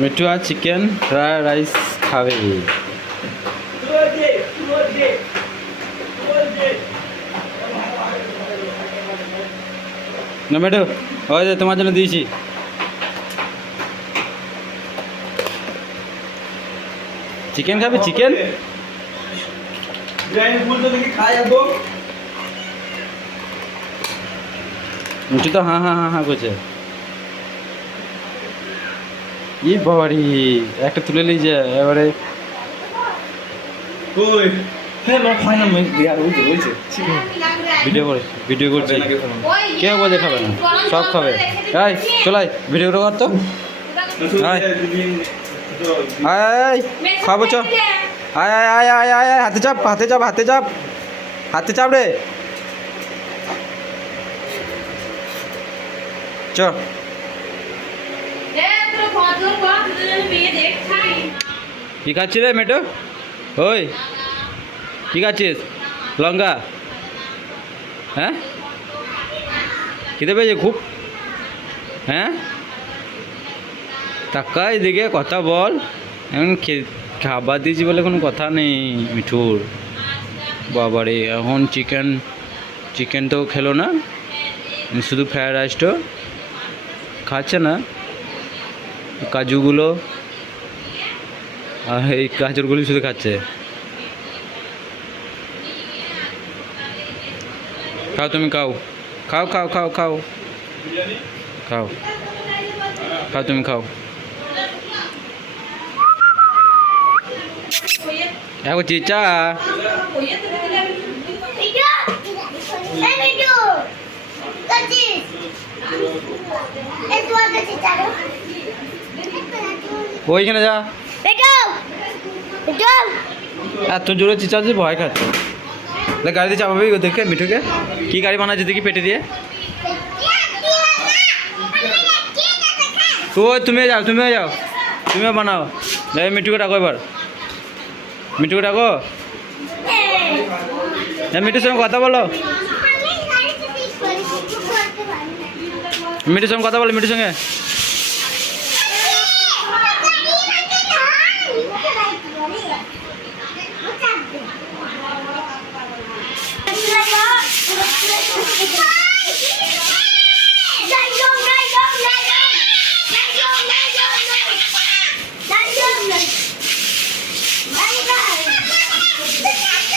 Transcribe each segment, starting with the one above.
মিঠু আর chicken fried rice খাবে না ওই যে তোমার জন্য দিয়েছি। চিকেন খাবে? চিকেন মিঠু তো হ্যাঁ হ্যাঁ হ্যাঁ হ্যাঁ করছে। ই বাবারি একটা তুলে নিয়ে যা এবারে। হ্যাঁ বলছে ভিডিও করে ভিডিও করছি। কেউ বলছে খাবে না? সব খাবে। এই চলাই ভিডিও কর তো। আয়। আয়। আয় খাব চ। আয় আয় আয় আয় আয় আয় হাতে চাপ হাতে চাপ হাতে চাপ। হাতে চাপ রে। চ। কি খাচ্ছিস রে মেটো? ওই, কি খাচ্ছিস? লঙ্কা। হ্যাঁ? খিদে পেয়েছে খুব। হ্যাঁ? টাকা এদিকে, কথা বল। এখন খাবার দিয়েছি বলে কোনো কথা নেই, মিঠুর। বাবারে, এখন চিকেন চিকেন তো খেলো না। শুধু ফ্রায়েড রাইসটা খাচ্ছে না। কাজুগুলো আর এই গাজরগুলি শুধু খাচ্ছে খাও তুমি খাও খাও খাও খাও খাও খাও খাও তুমি খাও এখন চিচা ওইখানে যা? এত জোরে চিচাচ্ছে ভয় খাচ্ছে। দেখ গাড়িতে চাপাবি দেখে মিঠুকে। কি গাড়ি বানাচ্ছে দেখি পেটে দিয়ে। তো তুমি যাও তুমিও যাও। তুমিও বানাও। দেখ মিঠুকে ডাকো এবার। মিঠুকে ডাকো। হ্যাঁ। মিঠুর সঙ্গে কথা বলো। মিঠুর সঙ্গে কথা বলো মিঠুর সঙ্গে।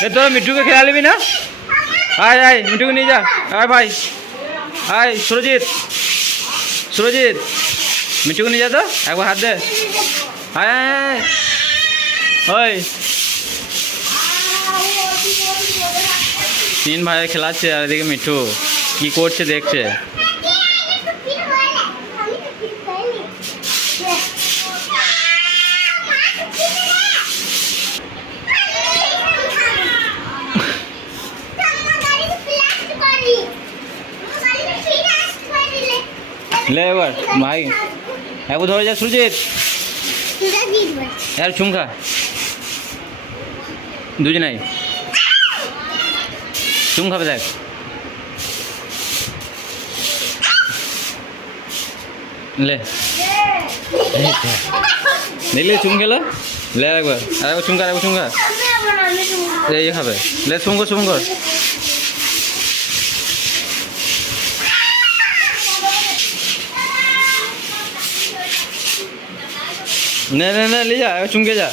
তোরা মিঠুকে খেলা নিবি না? আয় আয়, মিঠুকে নিয়ে যা। আয় ভাই। আয়, সুরজিৎ। সুরজিৎ। মিঠুকে নিয়ে যা তো, একবার হাত দে। আয় ওই। তিন ভাই খেলাচ্ছে আর এদিকে মিঠু। কি করছে দেখছে? লে এবার, ভাই। একবার ধরে যা, সুরজিৎ। আর চুমখা দুজনাই চুম খাবে, দেখ। লে। নিলে চুম খেলো। লে একবার আর একবার চুমকা আর একবার চুমকা এই খাবে। লে, চুম কর চুম কর। नहीं नहीं नहीं ले जा, चुम के जा।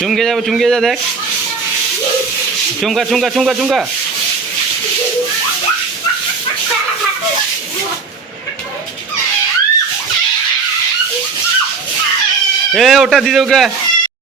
चुमके जा वो चुमके जा, देख। चुमका चुमका चुमका चुमका ए, ओटा दी क्या